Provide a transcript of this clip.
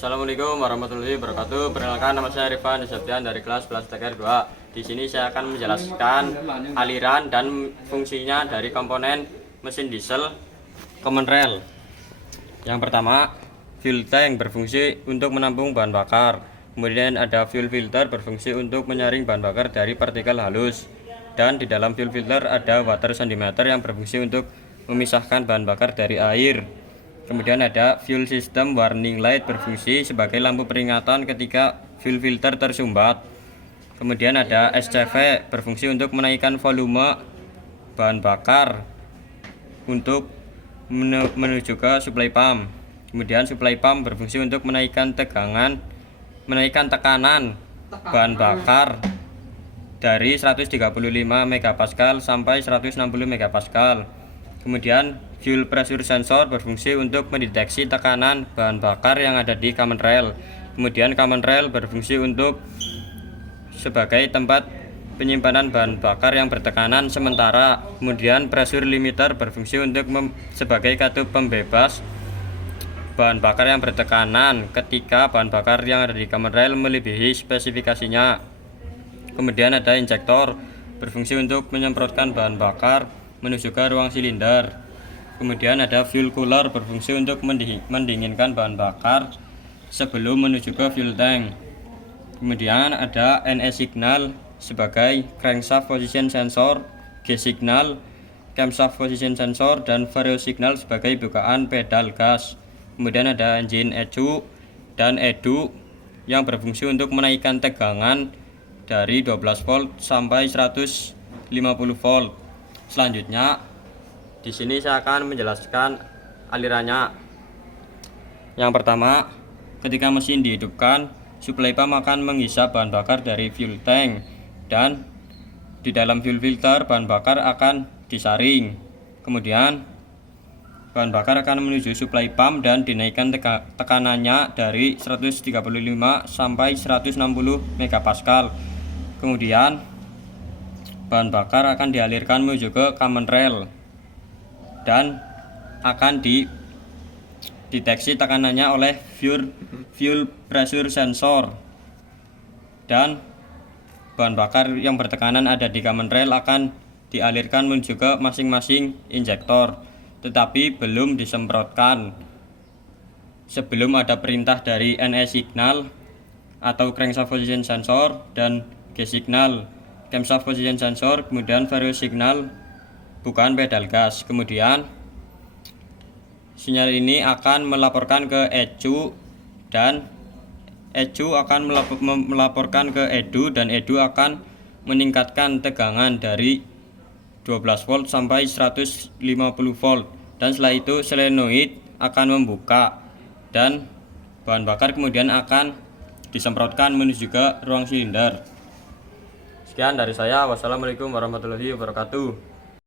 Assalamualaikum warahmatullahi wabarakatuh. Perkenalkan, nama saya Rifan Septian dari kelas 11 TKR 2. Di sini saya akan menjelaskan aliran dan fungsinya dari komponen mesin diesel common rail. Yang pertama, fuel tank berfungsi untuk menampung bahan bakar. Kemudian ada fuel filter berfungsi untuk menyaring bahan bakar dari partikel halus. Dan di dalam fuel filter ada water centimeter yang berfungsi untuk memisahkan bahan bakar dari air. Kemudian ada fuel system warning light berfungsi sebagai lampu peringatan ketika fuel filter tersumbat. Kemudian ada SCV berfungsi untuk menaikkan volume bahan bakar untuk menuju ke supply pump. Kemudian supply pump berfungsi untuk menaikkan tekanan bahan bakar dari 135 MPa sampai 160 MPa. Kemudian fuel pressure sensor berfungsi untuk mendeteksi tekanan bahan bakar yang ada di common rail. Kemudian common rail berfungsi untuk sebagai tempat penyimpanan bahan bakar yang bertekanan sementara. Kemudian pressure limiter berfungsi untuk sebagai katup pembebas bahan bakar yang bertekanan ketika bahan bakar yang ada di common rail melebihi spesifikasinya. Kemudian ada injektor berfungsi untuk menyemprotkan bahan bakar menuju ke ruang silinder. Kemudian ada fuel cooler berfungsi untuk mendinginkan bahan bakar sebelum menuju ke fuel tank. Kemudian ada NE signal sebagai crankshaft position sensor, G signal, camshaft position sensor, dan vario signal sebagai bukaan pedal gas. Kemudian ada engine ECU dan EDU yang berfungsi untuk menaikkan tegangan dari 12 volt sampai 150 volt. Selanjutnya, di sini saya akan menjelaskan alirannya. Yang pertama, ketika mesin dihidupkan, supply pump akan menghisap bahan bakar dari fuel tank dan di dalam fuel filter bahan bakar akan disaring. Kemudian bahan bakar akan menuju supply pump dan dinaikkan tekanannya dari 135 sampai 160 MPa. Kemudian bahan bakar akan dialirkan menuju ke common rail dan akan dideteksi tekanannya oleh fuel pressure sensor, dan bahan bakar yang bertekanan ada di common rail akan dialirkan menuju ke masing-masing injektor, tetapi belum disemprotkan sebelum ada perintah dari NE signal atau crankshaft position sensor dan G signal, camshaft position sensor, kemudian vario signal bukaan pedal gas. Kemudian sinyal ini akan melaporkan ke ECU dan ECU akan melaporkan ke EDU dan EDU akan meningkatkan tegangan dari 12 volt sampai 150 volt, dan setelah itu solenoid akan membuka dan bahan bakar kemudian akan disemprotkan menuju ke ruang silinder. Sekian dari saya. Wassalamualaikum warahmatullahi wabarakatuh.